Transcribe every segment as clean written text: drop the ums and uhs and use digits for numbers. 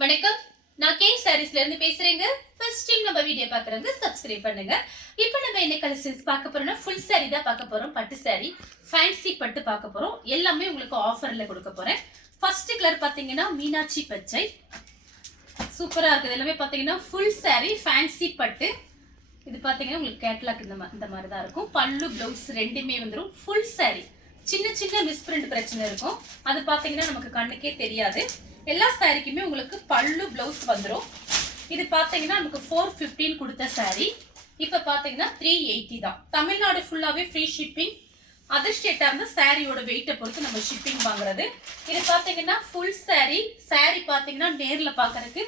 வணக்கம். நான் கே சாரீஸ்ல இருந்து பேசுறேங்க. ஃபர்ஸ்ட் டைம் நம்ம வீடியோ பாக்குறவங்க சப்ஸ்கிரைப் பண்ணுங்க. இப்போ நம்ம என்ன கலெக்ஷன்ஸ் பார்க்க போறோம்னா ஃபுல் saree தான் பார்க்க போறோம். பட்டு saree, ஃபேன்சி பட்டு பார்க்க போறோம். எல்லாமே உங்களுக்கு ஆஃபர்ல கொடுக்க போறேன். ஃபர்ஸ்ட் கலர் பாத்தீங்கன்னா மீனாட்சி பச்சை. சூப்பரா இருக்குது. எல்லாமே பாத்தீங்கன்னா ஃபுல் saree ஃபேன்சி பட்டு. இது பாத்தீங்கன்னா உங்களுக்கு கேட்லாக் இந்த மாதிரி தான் இருக்கும். பல்லு ப்ளவுஸ் ரெண்டுமே வந்துரும். Full saree. சின்ன சின்ன மிஸ்பிரிண்ட் பிரச்சனை இருக்கும். அது பாத்தீங்கன்னா நமக்கு கண்ணுக்கே தெரியாது. எல்லா சாரிக்குமே உங்களுக்கு பல்லு ப்ளவுஸ் வந்துரும். இது பாத்தீங்கன்னா நமக்கு 415 கொடுத்த saree. இப்ப பாத்தீங்கன்னா 380 தான். தமிழ்நாடு ஃபுல்லாவே ஃப்ரீ ஷிப்பிங். அதர் ஸ்டேட்டா இருந்தா சாரியோட வெயிட்டை பொறுத்து நம்ம ஷிப்பிங் வாங்குறது. இது பாத்தீங்கன்னா ஃபுல் saree. saree பாத்தீங்கன்னா நேர்ல பாக்குறதுக்கு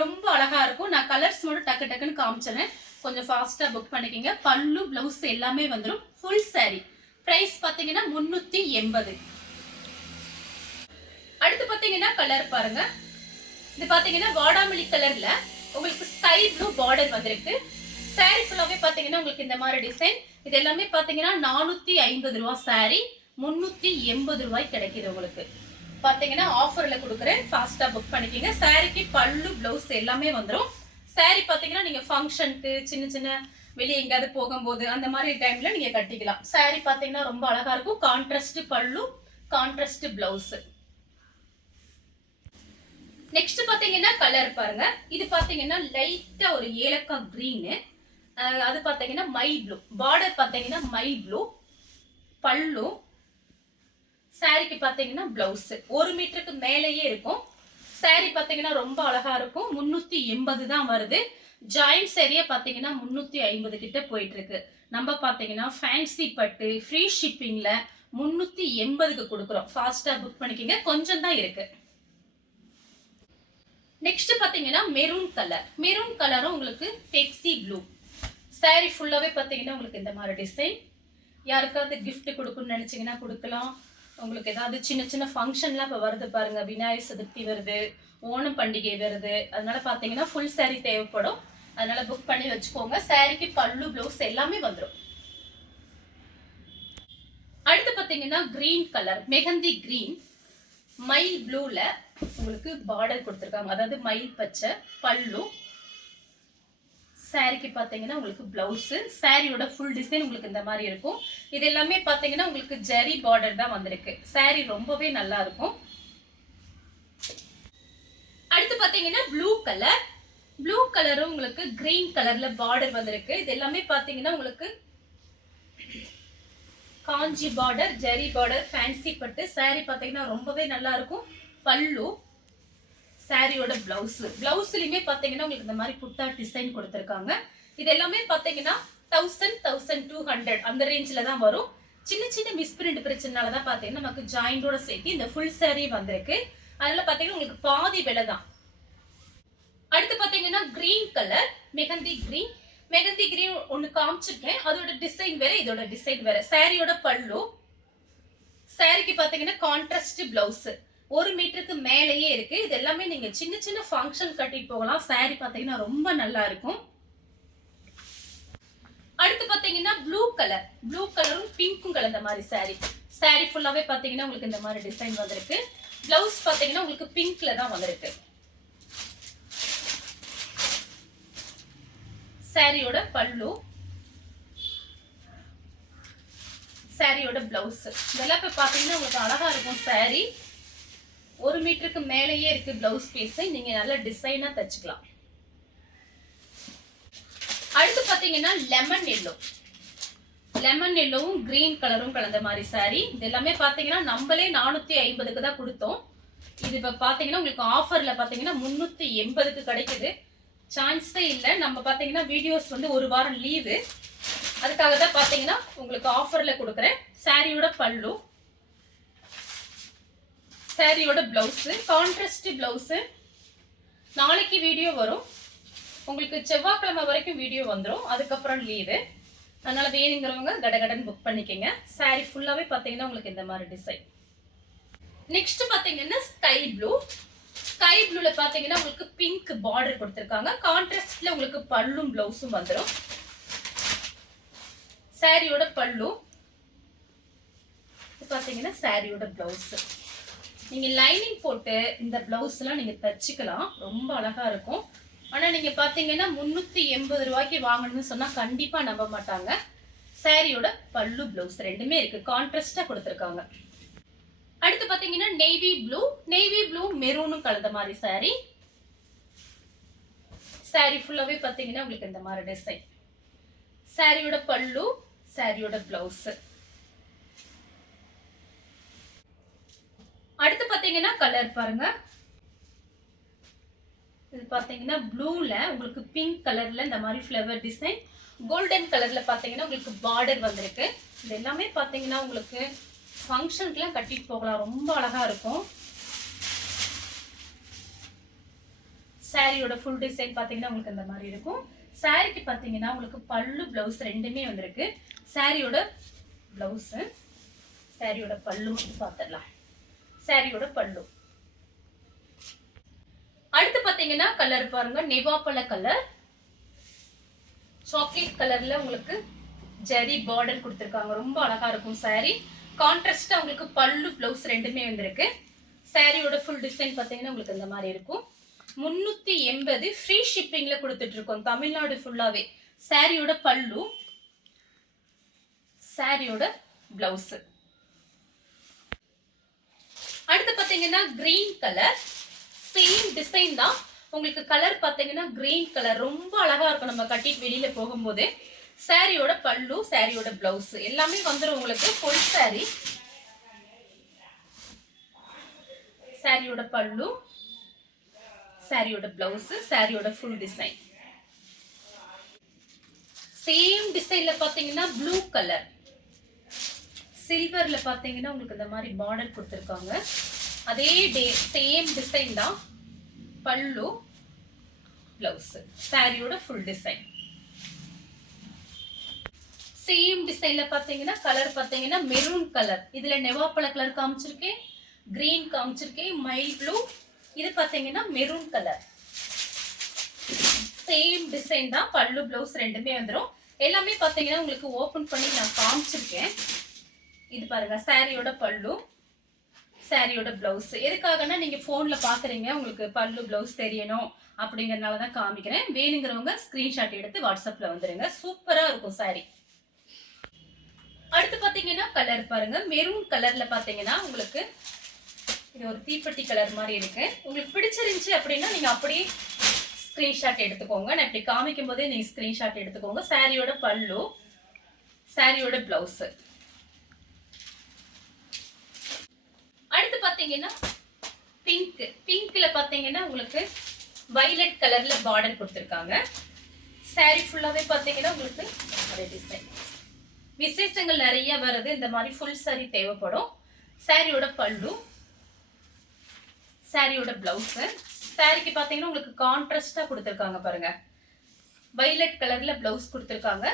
ரொம்ப அழகா இருக்கும். நான் கலர்ஸ் மட்டும் டக்கு டக்குன்னு காமிச்சேன். கொஞ்சம் ஃபாஸ்டா புக் பண்ணிக்கங்க. பல்லு ப்ளவுஸ் எல்லாமே வந்துரும். Full saree. பிரைஸ் பாத்தீங்கன்னா 380. அடுத்து பாத்தீங்கன்னா கலர் பாருங்க. இது பாத்தீங்கன்னா வாடாமல்லி கலர்ல உங்களுக்கு ஸ்கை ப்ளூ பார்டர் வந்திருக்கு. saree ஃபுல்லாவே பாத்தீங்கன்னா உங்களுக்கு இந்த மாதிரி டிசைன். இது எல்லாமே பாத்தீங்கன்னா 450 ரூபாய் saree. 380 ரூபாய் கிடைக்குது உங்களுக்கு. பாத்தீங்கன்னா ஆஃபர்ல கொடுக்குறேன். ஃபாஸ்டா புக் பண்ணிக்கங்க. சாரிக்கு பல்லு ப்ளவுஸ் எல்லாமே வந்துரும். saree பாத்தீங்கன்னா நீங்க ஃபங்க்ஷனுக்கு சின்ன சின்ன வெளியே எங்கயாவது போகும்போது அந்த மாதிரி டைம்ல நீங்க கட்டிக்கலாம். saree பாத்தீங்கன்னா ரொம்ப அழகா இருக்கும். கான்ட்ராஸ்ட் பல்லு, கான்ட்ராஸ்ட் ப்ளவுஸ். நெக்ஸ்ட் பாத்தீங்கன்னா கலர் பாருங்க. இது பாத்தீங்கன்னா லைட்டா ஒரு ஏலக்காய் கிரீன். அது பாத்தீங்கன்னா மை ப்ளூ. பார்டர் பாத்தீங்கன்னா மை ப்ளூ. பல்லு, சாரிக்கு பாத்தீங்கன்னா பிளவுஸ் 1 மீட்டருக்கு மேலேயே இருக்கும். saree பாத்தீங்கன்னா ரொம்ப அழகா இருக்கும். 380 தான் வருது. ஜாயிண்ட் சரியா பாத்தீங்கன்னா 350 கிட்ட போயிட்டு இருக்கு. நம்ம பாத்தீங்கன்னா ஃபேன்சி பட்டு ஃப்ரீ ஷிப்பிங்ல 380க்கு கொடுக்குறோம். ஃபாஸ்டா புக் பண்ணிக்கங்க. கொஞ்சம் தான் இருக்கு. நெக்ஸ்ட் பாத்தீங்கன்னா மெரூன் கலர். மெரூன் கலரும் உங்களுக்கு பெப்சி ப்ளூ. saree ஃபுல்லாவே பாத்தீங்கன்னா உங்களுக்கு இந்த மாதிரி டிசைன். யாருக்காவது கிஃப்ட் கொடுக்கணும்னு நினைச்சீங்கன்னா கொடுக்கலாம். உங்களுக்கு ஏதாவது சின்ன சின்ன ஃபங்க்ஷன்லாம் இப்போ வருது பாருங்க. விநாயகர் சதுர்த்தி வருது, ஓணம் பண்டிகை வருது. அதனால பாத்தீங்கன்னா ஃபுல் saree தேவைப்படும். அதனால புக் பண்ணி வச்சுக்கோங்க. சாரிக்கு பல்லு ப்ளவுஸ் எல்லாமே வந்துடும். அடுத்து பாத்தீங்கன்னா கிரீன் கலர், மெஹந்தி கிரீன். மயில் ப்ளூல உங்களுக்கு பார்டர் கொடுத்துருக்காங்க. அதாவது மயில் பச்சை. பல்லு, சாரிக்கு பாத்தீங்கன்னா உங்களுக்கு பிளவுஸ். சாரியோட ஃபுல் டிசைன் உங்களுக்கு இந்த மாதிரி இருக்கும். இது எல்லாமே பாத்தீங்கன்னா உங்களுக்கு ஜரி பார்டர் தான் வந்திருக்கு. saree ரொம்பவே நல்லா இருக்கும். அடுத்து பாத்தீங்கன்னா ப்ளூ கலர். ப்ளூ கலரும் உங்களுக்கு கிரீன் கலர்ல பார்டர் வந்திருக்கு. இது எல்லாமே பாத்தீங்கன்னா உங்களுக்கு காஞ்சி பார்டர், ஜரி பார்டர், ஃபேன்சி பட்டு. saree பாத்தீங்கன்னா ரொம்பவே நல்லா இருக்கும். பல்லு, சாரியோட பிளவுஸ். பிளவுஸ்லயுமே பாத்தீங்கன்னா உங்களுக்கு இந்த மாதிரி புட்டா டிசைன் கொடுத்திருக்காங்க. இது எல்லாமே பாத்தீங்கன்னா 1000, 1200 அந்த ரேஞ்சில தான் வரும். சின்ன சின்ன மிஸ்பிரிண்ட் பிரச்சனைனால தான் பாத்தீங்கன்னா நமக்கு ஜாயிண்டோட சேர்த்து இந்த ஃபுல் saree வந்திருக்கு. அதனால பாத்தீங்கன்னா உங்களுக்கு பாதி விலை தான். அடுத்து பாத்தீங்கன்னா green colour, mehndi green. Mehndi green ஒன்னு காமிச்சிருக்கேன். அதோட டிசைன் வேற, இதோட டிசைன் வேற. சாரியோட பல்லு, சாரிக்கு பாத்தீங்கன்னா கான்ட்ராஸ்ட் பிளவுஸ் 1 மீட்டருக்கு மேலேயே இருக்கு. இது எல்லாமே நீங்க சின்ன சின்ன ஃபங்க்ஷன் கட்டிட்டு போகலாம். saree பாத்தீங்கன்னா ரொம்ப நல்லா இருக்கும். அடுத்து பாத்தீங்கன்னா ப்ளூ கலர். ப்ளூ கலரும் பிங்க்கும் கலந்த மாதிரி saree. saree ஃபுல்லாவே பாத்தீங்கன்னா உங்களுக்கு இந்த மாதிரி டிசைன் வந்திருக்கு. பிளவுஸ் பாத்தீங்கன்னா உங்களுக்கு பிங்க்ல தான் வந்திருக்கு. சாரியோட பல்லு, சாரியோட பிளவுஸ். இதெல்லாம் இப்ப பாத்தீங்கன்னா உங்களுக்கு அழகா இருக்கும். saree 1 மீட்டருக்கு மேலேயே இருக்கு. பிளவுஸ் பீஸ் நீங்க நல்ல டிசைனா தச்சுக்கலாம். அடுத்து பாத்தீங்கன்னா லெமன் எல்லோ. லெமன் எல்லோவும் கிரீன் கலரும் கலந்த மாதிரி saree. இது எல்லாமே பாத்தீங்கன்னா நம்மளே 450க்கு தான் கொடுத்தோம். இது இப்ப பாத்தீங்கன்னா உங்களுக்கு ஆஃபர்ல பாத்தீங்கன்னா 380க்கு கிடைக்குது. சான்ஸே இல்ல. நம்ம பாத்தீங்கன்னா வீடியோஸ் வந்து ஒரு வாரம் லீவு. அதுக்காக தான் பாத்தீங்கன்னா உங்களுக்கு ஆஃபர்ல கொடுக்குறேன். சாரியோட பல்லு, சாரியோட பிளவுஸ், கான்ட்ராஸ்ட் பிளவுஸ். நாளைக்கு வீடியோ வரும். உங்களுக்கு செவ்வாய்க்கிழமை வரைக்கும் வீடியோ வந்துடும். அதுக்கப்புறம் லீவு. அதனால வேணுங்கிறவங்க கடகடன் புக் பண்ணிக்கங்க. saree ஃபுல்லாவே பாத்தீங்கன்னா உங்களுக்கு இந்த மாதிரி டிசைன். நெக்ஸ்ட் பாத்தீங்கன்னா ஸ்கை ப்ளூ. ஸ்கை ப்ளூல பாத்தீங்கன்னா உங்களுக்கு பிங்க் பார்டர் கொடுத்திருக்காங்க. கான்ட்ராஸ்ட்ல உங்களுக்கு பல்லும் பிளவுஸும் வந்துடும். சாரியோட பல்லு பாத்தீங்கன்னா சாரியோட பிளவுஸ். நீங்க லைனிங் போட்டு இந்த பிளவுஸ்லாம் நீங்க தச்சுக்கலாம், ரொம்ப அழகா இருக்கும். ஆனா நீங்க பாத்தீங்கன்னா 380 ரூபாய்க்கு வாங்கணும்னு சொன்னா கண்டிப்பா நம்ப மாட்டாங்க. சாரியோட பல்லு பிளவுஸ் ரெண்டுமே இருக்கு, கான்ட்ராஸ்டா கொடுத்துருக்காங்க. அடுத்து பாத்தீங்கன்னா நேவி ப்ளூ மெரூனும் கலந்த மாதிரி சாரி. சாரி ஃபுல்லாவே பாத்தீங்கன்னா உங்களுக்கு இந்த மாதிரி டிசைன். சாரியோட பல்லு, சாரியோட பிளவுஸ். அடுத்து பாத்தீங்கன்னா கலர் பாருங்க. இது பாத்தீங்கன்னா ப்ளூல உங்களுக்கு பிங்க் கலர்ல இந்த மாதிரி ஃப்ளவர் டிசைன், கோல்டன் கலர்ல பாத்தீங்கன்னா உங்களுக்கு பார்டர் வந்திருக்கு. இது எல்லாமே பாத்தீங்கன்னா உங்களுக்கு ஃபங்க்ஷனுக்குலாம் கட்டிட்டு போகலாம், ரொம்ப அழகா இருக்கும். சாரியோட ஃபுல் டிசைன் பாத்தீங்கன்னா உங்களுக்கு இந்த மாதிரி இருக்கும். சாரிக்கு பாத்தீங்கன்னா உங்களுக்கு பல்லு பிளவுஸ் ரெண்டுமே வந்திருக்கு. சாரியோட பிளவுஸ், சாரியோட பல்லு பார்த்துடலாம். சாரியோட பல்லு. அடுத்து பாத்தீங்கன்னா கலர் பாருங்க, நெவாப்பழ கலர், சாக்லேட் கலர்ல உங்களுக்கு ஜரி பார்டர் கொடுத்திருக்காங்க, ரொம்ப அழகா இருக்கும் சாரி. கான்ட்ராஸ்டா உங்களுக்கு பல்லு பிளவுஸ் ரெண்டுமே வந்திருக்கு. சாரியோட ஃபுல் டிசைன் பாத்தீங்கன்னா உங்களுக்கு இந்த மாதிரி இருக்கும். 380 ஃப்ரீ ஷிப்பிங்ல கொடுத்துட்டு இருக்கோம் தமிழ்நாடு ஃபுல்லாவே. சாரியோட பல்லு, சாரியோட பிளவுஸ். அடுத்து பாத்தீங்கன்னா கிரீன் கலர், சேம் டிசைன் தான். உங்களுக்கு கலர் பாத்தீங்கன்னா கிரீன் கலர், ரொம்ப அழகா இருக்கும் நம்ம கட்டிட்டு வெளியில போகும்போது. சாரியோட பல்லு, சாரியோட பிளவுஸ் எல்லாமே வந்துடும் உங்களுக்கு ஃபுல் சாரி. சாரியோட பல்லு, சாரியோட பிளவுஸ், சாரியோட ஃபுல் டிசைன். சேம் டிசைன்ல பாத்தீங்கன்னா ப்ளூ கலர், சில்வர்ல பாத்தீங்கன்னா உங்களுக்கு இந்த மாதிரி பார்டர் கொடுத்திருக்காங்க. அதே சேம் டிசைன் தான், பல்லு பிளவுஸ், சாரியோட ஃபுல் டிசைன். சேம் டிசைன்ல பாத்தீங்கன்னா கலர் பாத்தீங்கன்னா மெரூன் கலர், இதுல நெவாப்பழ கலர் காமிச்சிருக்கேன், கிரீன் காமிச்சிருக்கேன், மைல் ப்ளூ. இது பாத்தீங்கன்னா மெரூன் கலர். சேம் டிசைன் தான், பல்லு பிளவுஸ் ரெண்டுமே வந்துடும். எல்லாமே பாத்தீங்கன்னா உங்களுக்கு ஓபன் பண்ணி நான் காமிச்சிருக்கேன். இது பாருங்க சாரியோட பல்லு, சாரியோட பிளவுஸ். எதுக்காகனா நீங்க போன்ல பாக்குறீங்க, உங்களுக்கு பல்லு பிளவுஸ் தெரியணும் அப்படிங்கறதுனாலதான் காமிக்கிறேன். வேணுங்கிறவங்க ஸ்கிரீன்ஷாட் எடுத்து வாட்ஸ்அப்ல வந்துருங்க, சூப்பரா இருக்கும் சாரி. அடுத்து பாத்தீங்கன்னா கலர் பாருங்க, மெரூன் கலர்ல பாத்தீங்கன்னா உங்களுக்கு இது ஒரு தீப்பெட்டி கலர் மாதிரி இருக்கு. உங்களுக்கு பிடிச்சிருந்துச்சு அப்படின்னா நீங்க அப்படியே ஸ்கிரீன்ஷாட் எடுத்துக்கோங்க. நான் இப்படி காமிக்கும் போதே நீங்க ஸ்கிரீன்ஷாட் எடுத்துக்கோங்க. சாரியோட பல்லு, சாரியோட பிளவுஸ். அடுத்து பாத்தீங்கன்னா பிங்க்ல பாத்தீங்கன்னா உங்களுக்கு வயலட் கலர்ல பார்டர் கொடுத்திருக்காங்க. சாரி ஃபுல்லாவே பாத்தீங்கன்னா உங்களுக்கு அதே டிசைன். விசேஷங்கள் நிறைய வருது, இந்த மாதிரி ஃபுல் சாரி தேவைப்படும். சாரியோட பல்லு, சாரியோட பிளவுஸ். சாரிக்கு பாத்தீங்கன்னா உங்களுக்கு கான்ட்ராஸ்டா கொடுத்திருக்காங்க பாருங்க, வயலட் கலர்ல பிளவுஸ் கொடுத்திருக்காங்க.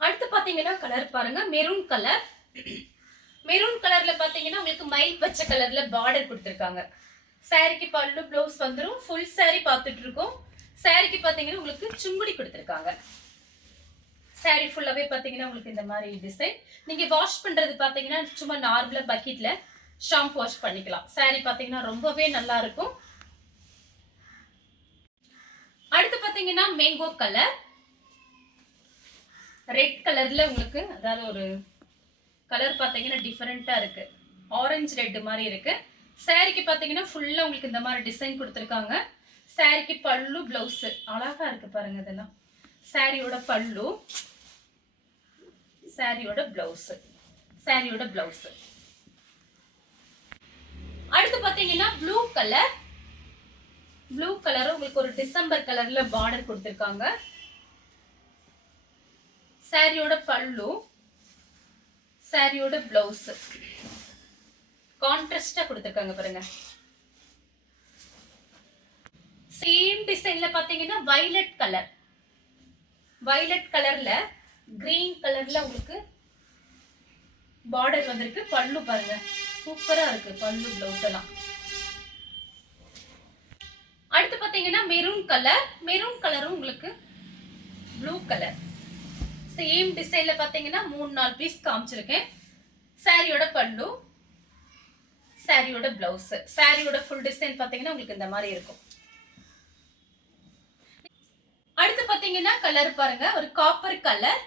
அடுத்து பாத்தீங்கன்னா கலர் பாருங்க, மெரூன் கலர். மெரூன் கலர்ல பாத்தீங்கன்னா உங்களுக்கு மயில் பச்சை கலர்ல பார்டர் கொடுத்திருக்காங்க. சாரிக்கு பல்லு பிளவுஸ் வந்துடும். ஃபுல் சாரி பார்த்துட்டு இருக்கோம். சாரிக்கு பாத்தீங்கன்னா உங்களுக்கு சுங்குடி கொடுத்திருக்காங்க. சாரி ஃபுல்லாவே பாத்தீங்கன்னா உங்களுக்கு இந்த மாதிரி டிசைன். நீங்க வாஷ் பண்றது பாத்தீங்கன்னா சும்மா நார்மலா பக்கெட்ல ஷாம்பு வாஷ் பண்ணிக்கலாம். சாரி பாத்தீங்கன்னா ரொம்பவே நல்லா இருக்கும். அடுத்து பாத்தீங்கன்னா மேங்கோ கலர், ரெட் கலர்ல உங்களுக்கு அதாவது ஒரு கலர் பாத்தீங்கன்னா டிஃபரெண்டா இருக்கு, ஆரஞ்சு ரெட் மாதிரி இருக்கு. சாரிக்கு பாத்தீங்கன்னா ஃபுல்லா உங்களுக்கு இந்த மாதிரி டிசைன் கொடுத்திருக்காங்க. சாரிக்கு பல்லு பிளவுஸ் அழகா இருக்கு பாருங்க. இதெல்லாம் சாரியோட பல்லு, சாரியோட பிளவுஸ், சாரியோட பிளவுஸ். அடுத்து பாத்தீங்கன்னா ப்ளூ கலர். ப்ளூ கலர் உங்களுக்கு ஒரு டிசம்பர் கலர்ல பார்டர் கொடுத்திருக்காங்க. சாரியோட பல்லு, சாரியோட பிளவுஸ் கான்ட்ராஸ்டா கொடுத்திருக்காங்க பாருங்க. சேம் டிசைன்ல பாத்தீங்கன்னா வயலட் கலர், வயலட் கலர்ல கிரீன் கலர்ல உங்களுக்கு பார்டர் வந்திருக்கு. பல்லு பாருங்க சூப்பரா இருக்கு, பல்லு பிளவுஸ் எல்லாம். அடுத்து பாத்தீங்கன்னா மெரூன் கலர். மெரூன் கலரும் உங்களுக்கு ப்ளூ கலர் சேம் டிசைன்ல பாத்தீங்கன்னா 3-4 பீஸ் காமிச்சிருக்கேன். சாரியோட பல்லு, சாரியோட பிளவுஸ். சாரியோட ஃபுல் டிசைன் பாத்தீங்கன்னா உங்களுக்கு இந்த மாதிரி இருக்கும். அடுத்து பாத்தீங்கன்னா கலர் பாருங்க, ஒரு காப்பர் கலர்.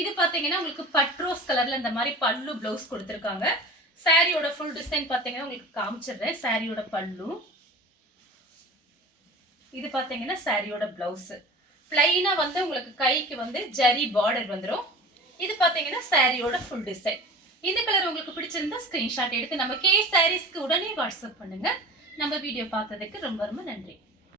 இது பாத்தீங்கன்னா உங்களுக்கு பட்ரோஸ் கலர்ல இந்த மாதிரி பல்லு பிளவுஸ் கொடுத்திருக்காங்க. சாரியோட ஃபுல் டிசைன் பாத்தீங்கன்னா உங்களுக்கு காமிச்சிடுறேன். சாரியோட பல்லு, இது பாத்தீங்கன்னா சாரியோட பிளவுஸ். பிளைனா வந்து உங்களுக்கு கைக்கு வந்து ஜரி பார்டர் வந்துடும். இது பாத்தீங்கன்னா சாரியோட ஃபுல் டிசைன். இந்த கலர் உங்களுக்கு பிடிச்சிருந்தா ஸ்கிரீன்ஷாட் எடுத்து நம்ம கே சாரீஸ்க்கு உடனே வாட்ஸ்அப் பண்ணுங்க. நம்ம வீடியோ பார்த்ததுக்கு ரொம்ப ரொம்ப நன்றி.